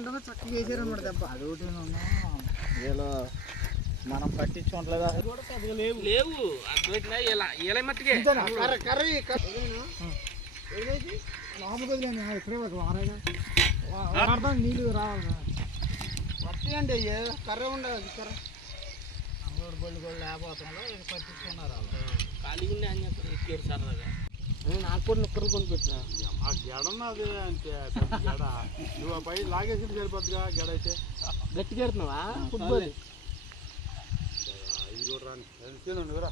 ఉండగా చక్కగా వేసారనమాట దెబ్బ. అదొకటి వీళ్ళు మనం పట్టించుకోవట్లేదా లేవు లోపలికి వదిలేండి ఇక్కడే వాడతాం నీళ్ళు రావాలి వస్తాయండి కర్ర ఉండదు కర్ర అమ్మోడు బళ్ళు కూడా లేకపోతుందో ఇక పట్టించుకున్నారు ఖాళీగా ఉన్నాయి అని చెప్పి ఎక్కారు సరదాగా. నాకు కూడా నిక్కర్లు కొనిపెట్టా ఆ గెడన్నది అంటే గెడ నువ్వు ఆ పై లాగేసి సరిపోద్దుగా గెడ అయితే గట్టిగా ఎడుతున్నావా ఫుట్బాల్ ఇది కూడా రాని ఎందుకేనండి కదా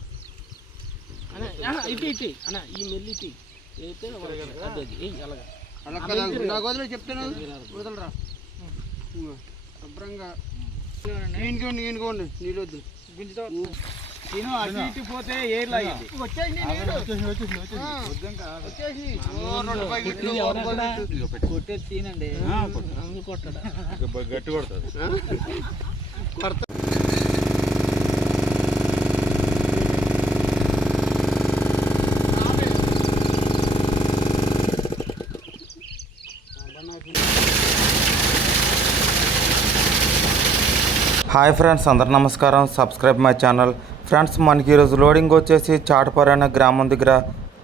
ఇటు ఇటు అన్న ఈ మెల్లి ఇటు అయితే అలాగా నాకు వదిలే చెప్తాను వదలరా శుభ్రంగా ఈయనకోండి నీళ్ళు వద్దు తిను అటు ఇటు పోతే ఏర్లు అయ్యింది కొట్టేది తినండి కొట్టాడా గట్టి కొడుతుంది హాయ్ ఫ్రెండ్స్, అందరు నమస్కారం. Subscribe my channel. ఫ్రెండ్స్, మనకి ఈరోజు లోడింగ్ వచ్చేసి చాటపార అనే గ్రామం దగ్గర.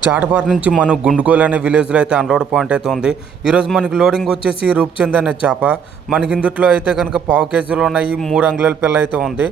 చాటపార నుంచి మనం గుండుగోలు అనే విలేజ్లో అయితే అన్లోడ్ పాయింట్ అయితే ఉంది. ఈరోజు మనకి లోడింగ్ వచ్చేసి రూప్చంద్ అనే చేప. మనకి ఇందులో అయితే కనుక 1/2 కేజీలు ఉన్నాయి. 3 అంగుళాల పిల్ల అయితే ఉంది.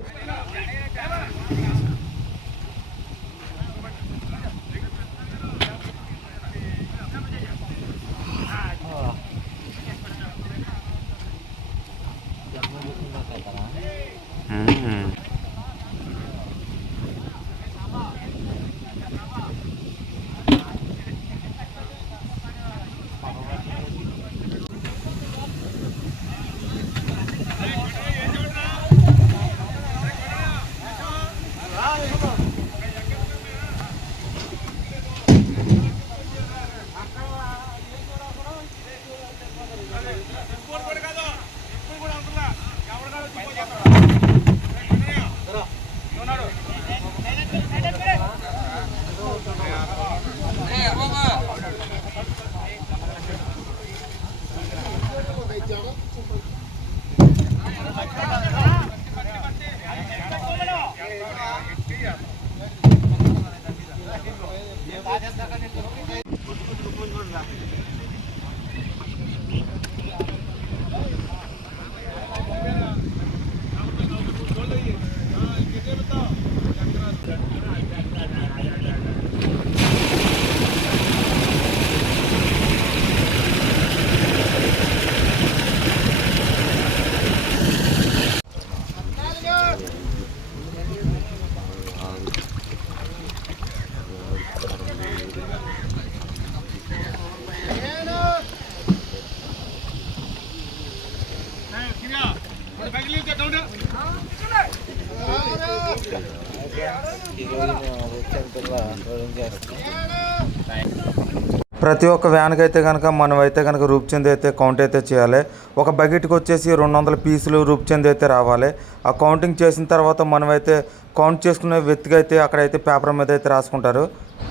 ప్రతి ఒక్క వ్యాన్కి అయితే కనుక మనం అయితే కనుక రూప్చంద్ అయితే కౌంట్ అయితే చేయాలి. ఒక బకెట్కి వచ్చేసి 200 పీసులు రూప్చంద్ అయితే రావాలి. ఆ కౌంటింగ్ చేసిన తర్వాత మనమైతే కౌంట్ చేసుకునే వ్యక్తిగా అయితే అక్కడైతే పేపర్ మీద అయితే రాసుకుంటారు.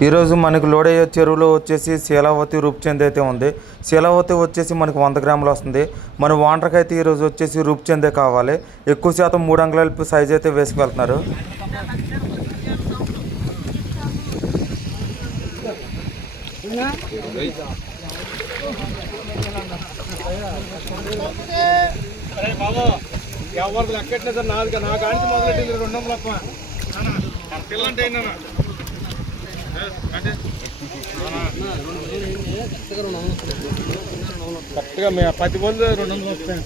ఈరోజు మనకు లోడ్ అయ్యే చెరువులో వచ్చేసి శీలావతి రూప్చంద్ అయితే ఉంది. శీలావతి వచ్చేసి మనకు 100 గ్రాములు వస్తుంది. మన వాంటర్కి అయితే ఈరోజు వచ్చేసి రూప్చందే కావాలి. ఎక్కువ శాతం 3 అంగుళాల సైజ్ అయితే వేసుకెళ్తున్నారు. బాబు ఎవరికి లెక్కట్లేదు సార్. నాది నా కాడికి మొదలెట్టి 200 లెక్క పిల్లంటే ఏంటన్నా కరెక్ట్గా 10 మంది 200 వస్తాయి.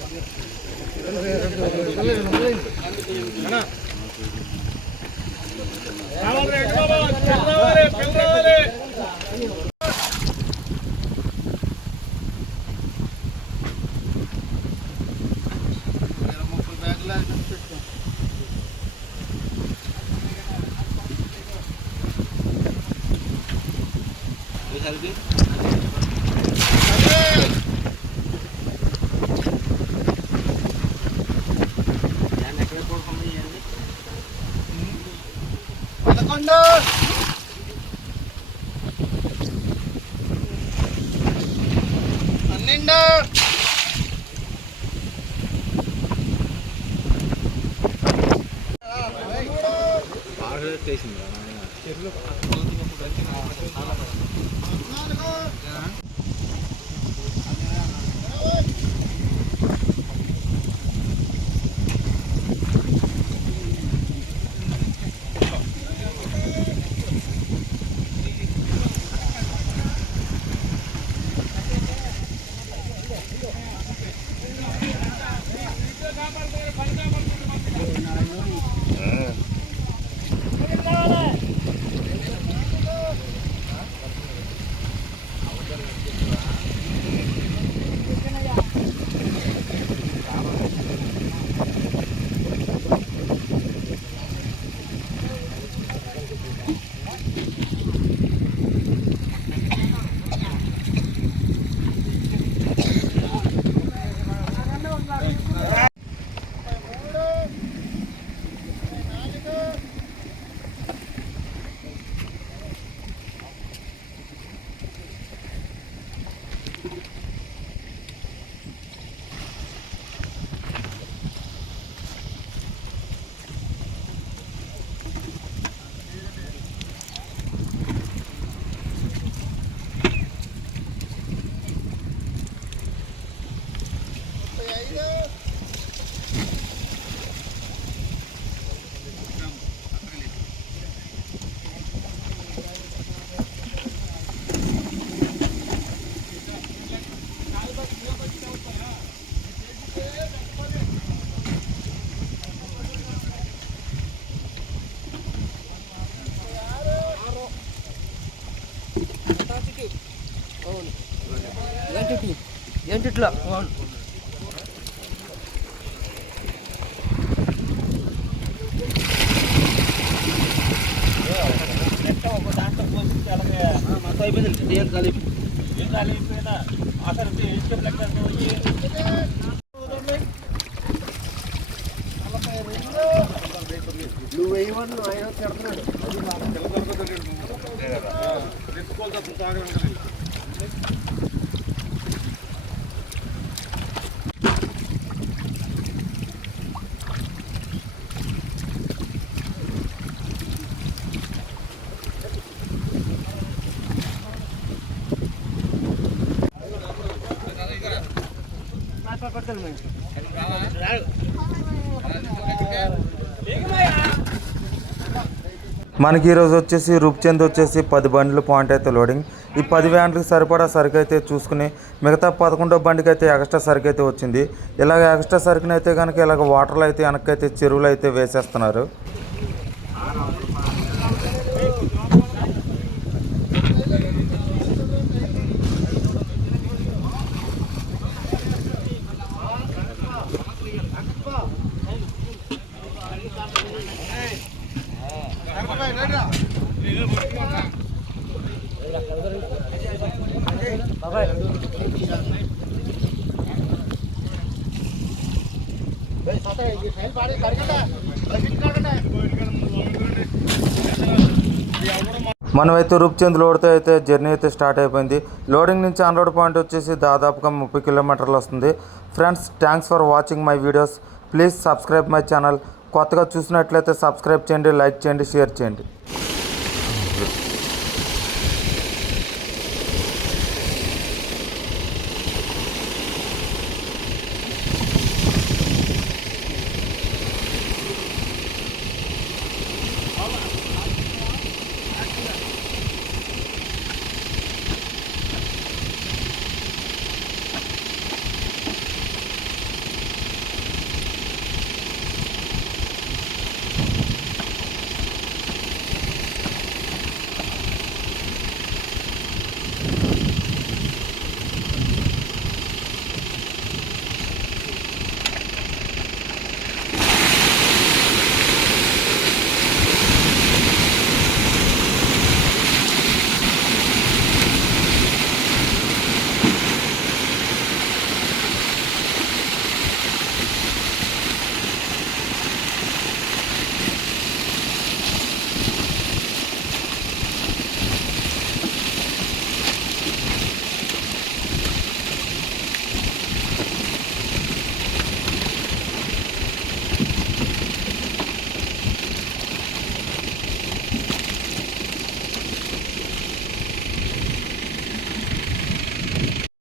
ఏంటి ఇట్లా మొత్తం అయిపోయింది ఏం కలిపి అసలు నువ్వు వేయమని ఆయన తిడుతున్నాడు. మనకి ఈరోజు వచ్చేసి రూప్చంద్ వచ్చేసి 10 బండ్లు పాయింట్ అయితే లోడింగ్. ఈ 10 వ్యాన్లకు సరిపడా సరుకు అయితే చూసుకుని మిగతా 11వ బండికి అయితే ఎక్స్ట్రా సరుకు అయితే వచ్చింది. ఇలాగ ఎక్స్ట్రా సరుకుని అయితే కనుక ఇలాగ వాటర్లో అయితే వెనకైతే చెరువులు అయితే వేసేస్తున్నారు. మనమైతే రూప్చంద్ లోడ్తో అయితే జర్నీ అయితే స్టార్ట్ అయిపోయింది. లోడింగ్ నుంచి అన్లోడ్ పాయింట్ వచ్చేసి దాదాపుగా 30 కిలోమీటర్లు వస్తుంది. Friends, thanks for watching my videos. Please subscribe my channel. కొత్తగా చూసినట్లయితే సబ్స్క్రైబ్ చేయండి, లైక్ చేయండి, షేర్ చేయండి.